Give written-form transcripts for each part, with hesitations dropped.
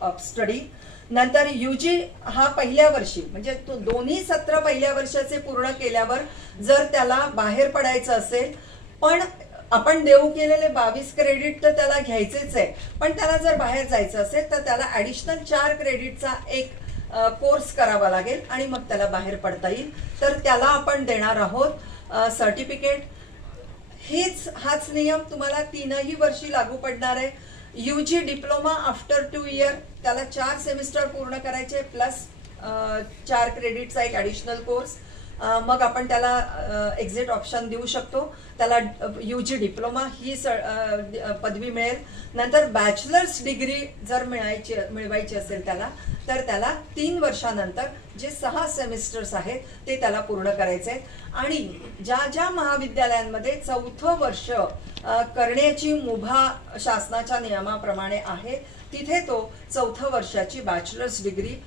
Of study. नंतर UG हा पहिल्या वर्षी म्हणजे तो दोन्ही सत्र पहिल्या वर्षाचे पूर्ण केल्यावर जर त्याला बाहेर पडायचं असेल, पण आपण देऊ केलेले 22 क्रेडिट तर त्याला घ्यायचेच आहे, पण त्याला जर बाहेर जायचं असेल तर त्याला ॲडिशनल 4 क्रेडिटचा एक कोर्स करावा लागेल आणि मग त्याला बाहेर पडता येईल। तर त्याला आपण देणार आहोत सर्टिफिकेट। हाच नियम तुम्हाला 3ही वर्षी लागू पडणार आहे। यूजी डिप्लोमा आफ्टर 2 इयर त्याला 4 सेमिस्टर पूर्ण करायचे प्लस 4 क्रेडिटचा एक ॲडिशनल कोर्स, मग आपण त्याला एक्झिट ऑप्शन देऊ शकतो, त्याला यूजी डिप्लोमा ही पदवी मिळेल। नंतर बॅचलर्स डिग्री जर मिळवायची असेल त्याला, तर त्याला 3 वर्षानंतर जे 6 सेमिस्टर्स आहेत ते त्याला पूर्ण करायचे आहेत। आणि ज्या ज्या महाविद्यालयांमध्ये 4थं वर्ष करण्याची मुभा शासनाच्या नियमाप्रमाणे आहे, तिथे तो 4थं वर्षाची बॅचलर्स डिग्री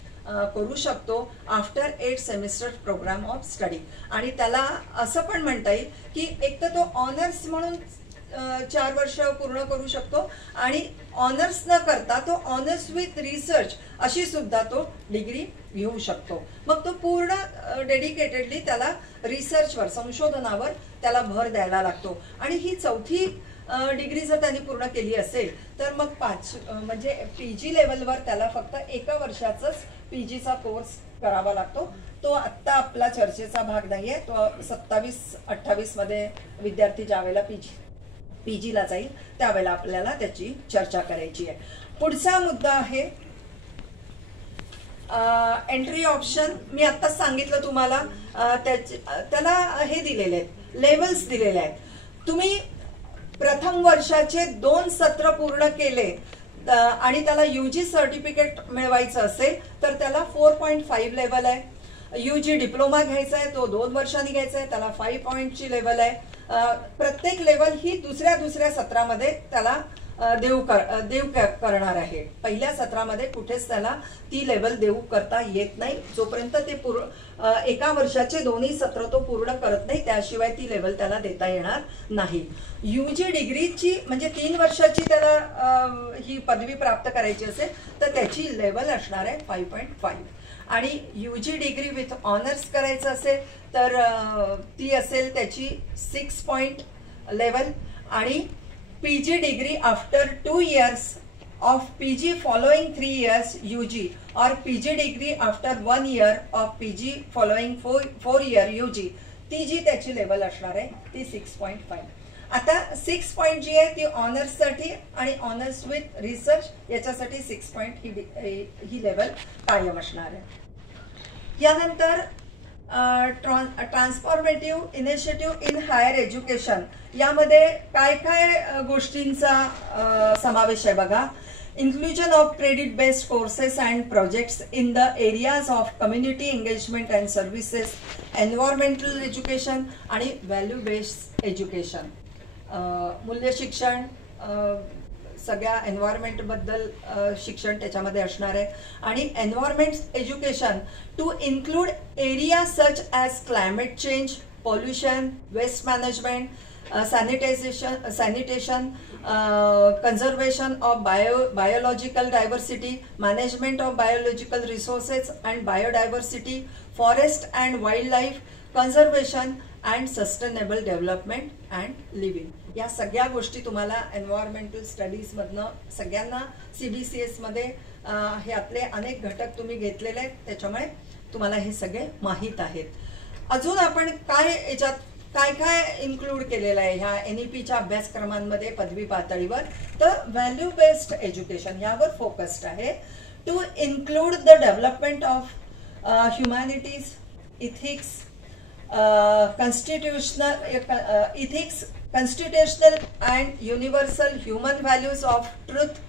करू शकतो after 8 semester programme of study. आणि त्याला असं पण म्हणता येईल की एक तर तो ऑनर्स म्हणून 4 वर्ष पूर्ण करू शकतो आणि ऑनर्स न करता तो ऑनर्स विथ रिसर्च अशी सुद्धा तो डिग्री घेऊ शकतो। मग तो पूर्ण डेडिकेटेडली त्याला रिसर्चवर, संशोधनावर त्याला भर द्यायला लागतो। आणि ही 4थी डिग्री जर त्यांनी पूर्ण केली असेल तर मग म्हणजे पीजी लेवलवर त्याला फक्त 1 वर्षाचाच पीजीचा कोर्स करावा लागतो। तो आत्ता आपला चर्चेचा भाग नाहीये, तो 27-28 मध्ये विद्यार्थी ज्यावेळेला पीजीला जाईल त्यावेळेला आपल्याला त्याची चर्चा करायची आहे। पुढचा मुद्दा आहे एंट्री ऑप्शन। मी आत्ताच सांगितलं तुम्हाला, त्याला हे दिलेले आहेत, लेवल्स दिलेले आहेत। तुम्ही प्रथम वर्षाचे 2 सत्र पूर्ण केले आणि त्याला यूजी सर्टिफिकेट मिळवायचं असेल तर त्याला 4.5 लेवल आहे। यूजी डिप्लोमा घ्यायचा आहे तो 2 वर्षांनी घ्यायचा आहे, त्याला 5 पॉईंटची लेवल आहे। प्रत्येक लेवल ही दुसऱ्या सत्रामध्ये त्याला देऊ करणार आहे। पहिल्या सत्रामध्ये कुठेच त्याला ती लेवल देऊ करता येत नाही, जोपर्यंत ते 1 वर्षाचे दोन्ही सत्र तो पूर्ण करत नाही त्याशिवाय ती लेवल त्याला देता येणार नाही। यूजी डिग्रीची म्हणजे 3 वर्षाची त्याला ही पदवी प्राप्त करायची असेल तर त्याची लेवल असणार आहे 5.5। आणि यूजी डिग्री विथ ऑनर्स करायचं असेल तर ती असेल त्याची 6 लेवल। आणि PG degree after 2 years of PG following 3 years UG or PG degree after 1 year of PG following 4 year UG, ती जी त्याची लेवल असणार आहे ती 6.5। आता 6 पॉइंट जी आहे ती ऑनर्स साठी आणि ऑनर्स विथ रिसर्च याच्यासाठी 6 पॉइंट ही लेवल कायम असणार आहे। यानंतर transformative initiative in higher education, यामध्ये काय काय गोष्टींचा समावेश आहे बघा। inclusion of credit based courses and projects in the areas of community engagement and services, environmental education आणि value based education, मूल्य शिक्षण, सगळ्या एन्व्हायरमेंट बद्दल शिक्षण त्याच्यामध्ये असणार आहे। आणि environment education to include area such as climate change, pollution, waste management, sanitation, conservation of biological diversity, management of biological resources and biodiversity, forest and wildlife, conservation and sustainable development and living. या सगळ्या गोष्टी तुम्हाला environmental studies मधनं सगळ्यांना CBCS मध्ये हे आपले अनेक घटक तुम्ही घेतलेले आहेत, त्याच्यामुळे तुम्हाला हे सगळे माहीत आहेत। अजून आपण याच्यात काय काय इन्क्लूड केलेलं आहे ह्या NEPच्या अभ्यासक्रमांमध्ये पदवी पातळीवर, तर व्हॅल्यू बेस्ड एज्युकेशन यावर फोकस्ड आहे। To include the development of humanities, ethics, constitutional and universal human values of truth.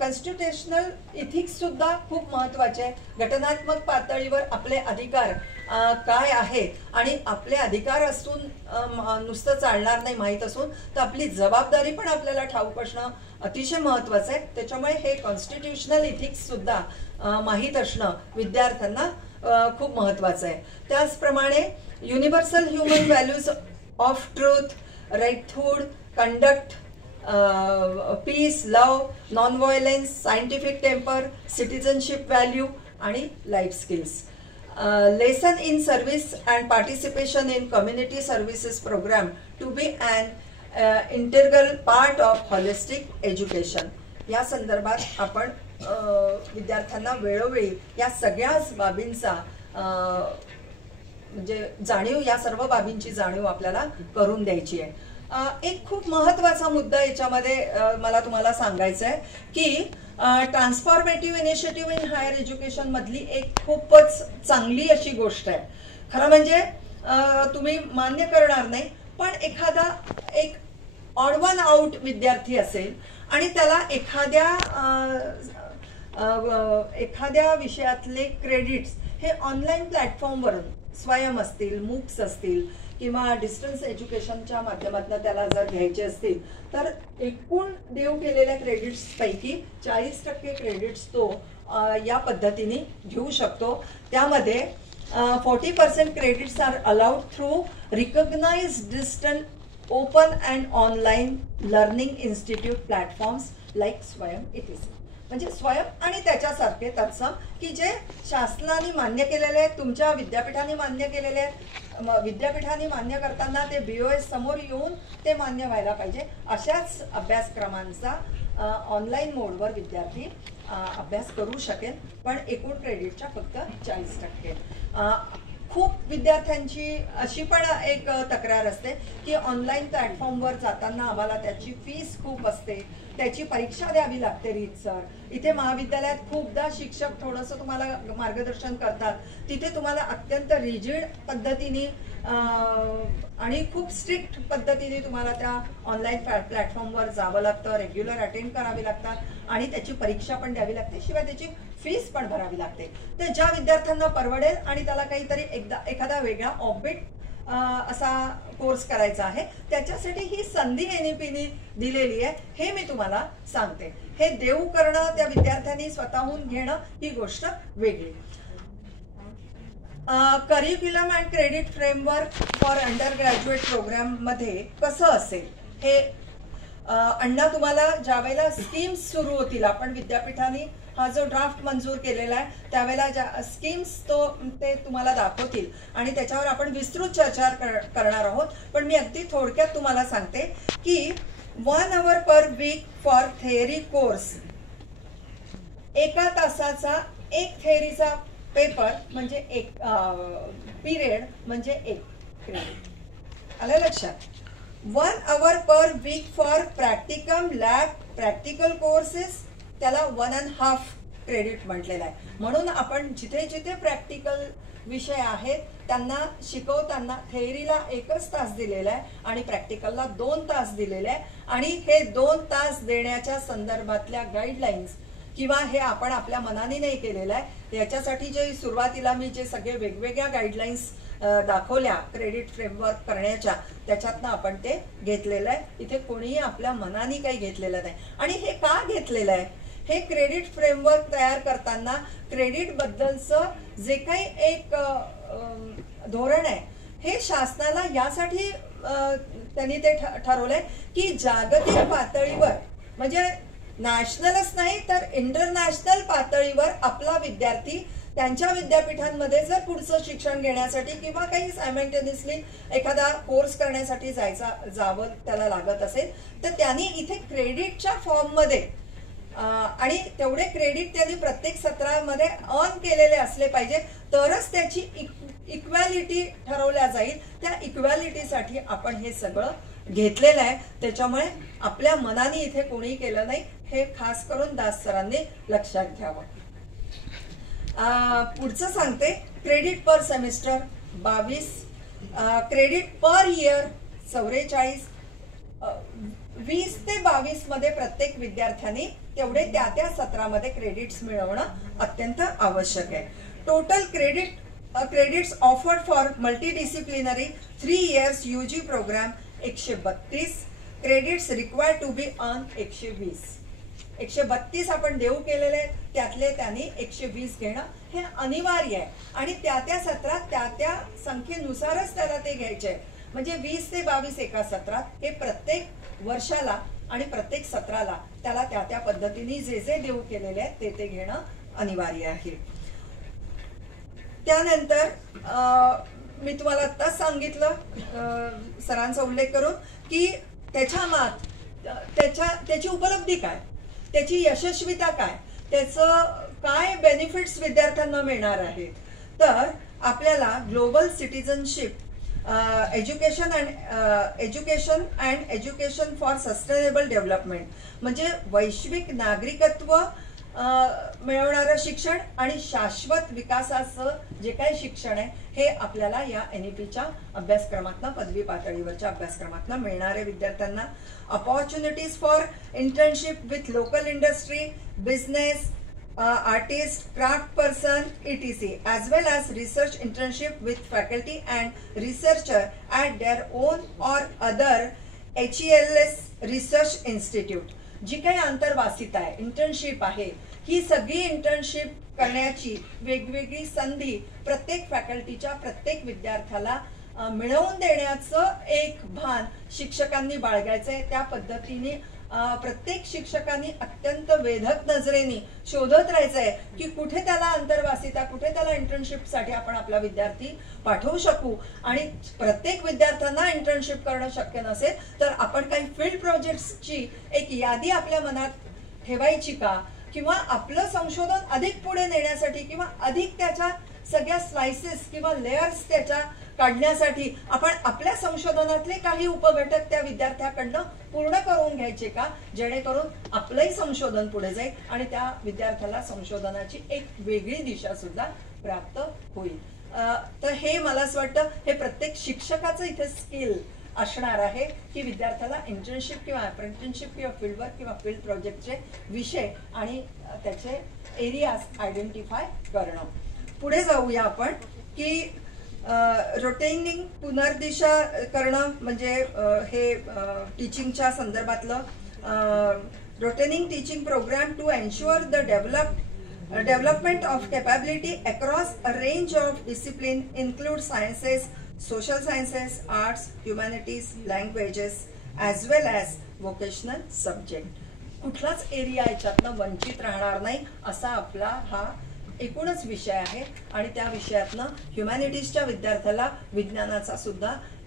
Constitutional ethics सुद्धा खूप महत्त्वाचे आहे। घटनात्मक पातळीवर आपले अधिकार काय आहे आणि आपले अधिकार असून नुसतं चालणार नाही, माहीत असून तर आपली जबाबदारी पण आपल्याला ठाऊक असणं अतिशय महत्त्वाचं आहे। त्याच्यामुळे हे कॉन्स्टिट्युशनल इथिक्स सुद्धा माहीत असणं विद्यार्थ्यांना खूप महत्त्वाचं आहे। त्याचप्रमाणे universal human values of truth, righthood, conduct, peace, love, non violence, scientific temper, citizenship value आणि life skills. Lesson in service and participation in community services programme to be an integral part of holistic education. या संदर्भात आपण विद्यार्थ्यांना वेळोवेळी या सगळ्याच बाबींचा म्हणजे जाणीव, या सर्व बाबींची जाणीव आपल्याला करून द्यायची आहे. एक खूप महत्त्वाचा मुद्दा याच्यामध्ये मला तुम्हाला सांगायचा आहे की transformative initiative in higher education मधली एक खूपच चांगली अशी गोष्ट आहे. खरं म्हणजे तुम्ही मान्य करणार नाही, पण एक ऑड वन आउट विद्यार्थी असेल आणि त्याला एखाद्या विषयातले क्रेडिट्स हे ऑनलाईन प्लॅटफॉर्मवरून स्वयं असतील, मूक्स असतील किंवा डिस्टन्स एज्युकेशनच्या माध्यमातून त्याला जर घ्यायचे असतील तर एकूण देऊ केलेल्या क्रेडिट्स पैकी 40% क्रेडिट्स तो या पद्धतीने घेऊ शकतो. त्यामध्ये 40% credits are allowed through recognised distance open and online learning institute platforms like Swayam ETC. म्हणजे स्वयं आणि त्याच्यासारखे तत्सम की जे शासनाने मान्य केलेले आहेत, तुमच्या विद्यापीठाने मान्य केलेले आहेत. विद्यापीठाने मान्य करताना ते BOS समोर येऊन ते मान्य व्हायला पाहिजे. अशाच अभ्यासक्रमांचा ऑनलाईन मोडवर विद्यार्थी अभ्यास करू शकेल, पण एकूण क्रेडिटच्या फक्त 40%. खूप विद्यार्थ्यांची अशी पण एक तक्रार असते की ऑनलाईन प्लॅटफॉर्मवर जाताना आम्हाला त्याची फीस खूप असते, त्याची परीक्षा द्यावी लागते रीतसर. इथे महाविद्यालयात खूपदा शिक्षक थोडंसं तुम्हाला मार्गदर्शन करतात, तिथे तुम्हाला अत्यंत रिजिड पद्धतीने आणि खूप स्ट्रिक्ट पद्धतीने तुम्हाला त्या ऑनलाईन प्लॅटफॉर्मवर जावं लागतं, रेग्युलर अटेंड करावी लागतात आणि त्याची परीक्षा पण द्यावी लागते, शिवाय त्याची फीस पण भरावी लागते. तर ज्या विद्यार्थ्यांना परवडेल आणि त्याला काहीतरी एखादा वेगळा ऑफबिट असा कोर्स करायचा आहे, त्याच्यासाठी ही संधी NEPने दिलेली आहे. हे मी तुम्हाला सांगते. हे देऊ करणं, त्या विद्यार्थ्यांनी स्वतःहून घेणं ही गोष्ट वेगळी. Curriculum and credit framework for undergraduate programme मध्ये कसं असेल हे अण्णा तुम्हाला ज्यावेळेला स्कीम्स सुरू होतील, आपण विद्यापीठाने हा जो ड्राफ्ट मंजूर केलेला आहे त्यावेळेला ज्या स्कीम्स ते तुम्हाला दाखवतील आणि त्याच्यावर आपण विस्तृत चर्चा करणार आहोत. पण मी अगदी थोडक्यात तुम्हाला सांगते की 1 hour per week for theory course, एका तासाचा एक थेअरीचा पेपर म्हणजे एक पिरियड म्हणजे एक क्रेडिट. आलं लक्षात? 1 hour per week for practicum lab practical courses त्याला 1.5 क्रेडिट म्हटलेलं आहे. म्हणून आपण जिथे जिथे प्रॅक्टिकल विषय आहेत त्यांना शिकवताना थेअरीला 1च तास दिलेला आहे आणि प्रॅक्टिकलला 2 तास दिलेले आहे. आणि हे 2 तास देण्याच्या संदर्भातल्या गाईडलाईन्स किंवा हे आपण आपल्या मनाने नाही केलेलं आहे, याच्यासाठी जे सुरुवातीला मी जे सगळे वेगवेगळ्या गाईडलाईन्स दाखवल्या क्रेडिट फ्रेमवर्क करण्याच्या, त्याच्यातनं आपण ते घेतलेलं आहे. इथे कोणीही आपल्या मनाने काही घेतलेलं नाही. आणि हे का घेतलेलं आहे? हे क्रेडिट फ्रेमवर्क तयार करताना क्रेडिट बद्दलचं जे काही एक धोरण आहे हे शासनाला यासाठी त्यांनी ते ठरवलंय की जागतिक पातळीवर म्हणजे नॅशनलच नाही तर इंटरनॅशनल पातळीवर आपला विद्यार्थी त्यांच्या विद्यापीठांमध्ये जर पुढचं शिक्षण घेण्यासाठी किंवा काही सायमल्टेनियसली एखादा कोर्स करण्यासाठी जावं त्याला लागत असेल तर त्यांनी इथे क्रेडिटच्या फॉर्ममध्ये आणि तेवढे क्रेडिट त्यांनी प्रत्येक सत्रामध्ये अर्न केलेले असले पाहिजे, तरच त्याची इक्वॅलिटी ठरवल्या जाईल. त्या इक्वॅलिटीसाठी आपण हे सगळं घेतलेलं आहे. त्याच्यामुळे आपल्या मनाने इथे कोणी केलं नाही, हे खास करून दास सरांनी लक्षात घ्यावं. पुढचं सांगते. क्रेडिट पर सेमिस्टर 22, क्रेडिट पर इयर 44, 20 ते 22 मध्ये प्रत्येक विद्यार्थ्याने तेवढे त्या सत्रामध्ये क्रेडिट्स मिळवणं अत्यंत आवश्यक आहे. Total credits offered for multidisciplinary 3 years UG programme 132, credits required to be earn 120. 132 आपण देऊ केलेले, त्यातले त्यांनी 120 घेणं हे अनिवार्य आहे आणि त्या सत्रात त्या संख्येनुसारच त्याला ते घ्यायचे. म्हणजे 20 ते 22 एका सत्रात हे प्रत्येक वर्षाला आणि प्रत्येक सत्राला त्याला त्या त्या पद्धतीने जे जे देऊ केलेले आहेत ते घेणं अनिवार्य आहे. त्यानंतर मी तुम्हाला आत्ताच सांगितलं सरांचा उल्लेख करून की त्याची उपलब्धी काय, त्याची यशस्वीता काय, त्याचं काय बेनिफिट्स विद्यार्थ्यांना मिळणार आहेत. तर आपल्याला global citizenship education and education for sustainable development म्हणजे वैश्विक नागरिकत्व मिळवणारं शिक्षण आणि शाश्वत विकासाचं जे काही शिक्षण आहे हे आपल्याला या NEPच्या अभ्यासक्रमातनं, पदवी पातळीवरच्या अभ्यासक्रमातनं मिळणारे विद्यार्थ्यांना. Opportunities for internship with local industry, business, artist, craft person, etc. as well as research internship with faculty and researcher at their own or other HELS research institute. जी काही आंतरवासिता आहे, इंटर्नशिप आहे, ही सगळी इंटर्नशिप करण्याची वेगवेगळी संधी प्रत्येक फॅकल्टीच्या प्रत्येक विद्यार्थ्याला मिळवून देण्याचं एक भान शिक्षकांनी बाळगायचंय. त्या पद्धतीने प्रत्येक शिक्षकांनी अत्यंत वेधक नजरेने शोधत राहायचंय की कुठे त्याला आंतरवासिता, कुठे त्याला इंटर्नशिपसाठी आपण आपला विद्यार्थी पाठवू शकू. आणि प्रत्येक विद्यार्थ्यांना इंटर्नशिप करणं शक्य नसेल तर आपण काही फील्ड प्रोजेक्ट्सची एक यादी आपल्या मनात ठेवायची का, किंवा आपलं संशोधन अधिक पुढे नेण्यासाठी किंवा अधिक त्याच्या सगळ्या स्लाइसेस किंवा लेयर्स त्याच्या काढण्यासाठी आपण आपल्या संशोधनातले काही उपघटक त्या विद्यार्थ्याकडनं पूर्ण करून घ्यायचे का, जेणेकरून आपलंही संशोधन पुढे जाईल आणि त्या विद्यार्थ्याला संशोधनाची एक वेगळी दिशा सुद्धा प्राप्त होईल. तर हे मला असं वाटतं हे प्रत्येक शिक्षकाचं इथे स्किल असणार आहे की विद्यार्थ्याला इंटर्नशिप किंवा अप्रेंटिसशिप किंवा फील्डवर्क किंवा फील्ड प्रोजेक्टचे विषय आणि त्याचे एरियाज आयडेंटिफाय करणं. पुढे जाऊया आपण की रोटेनिंग पुनर्दिशा करणं म्हणजे हे टीचिंगच्या संदर्भातलं rotating teaching programme to ensure the development of capability across a range of discipline include sciences, social sciences, arts, humanities, languages as well as vocational subject. कुठलाच एरिया याच्यातनं वंचित राहणार नाही असा आपला हा एकूणच विषय आहे आणि त्या विषयातनं ह्युमॅनिटीजच्या विद्यार्थ्याला विज्ञानाचा सुद्धा एक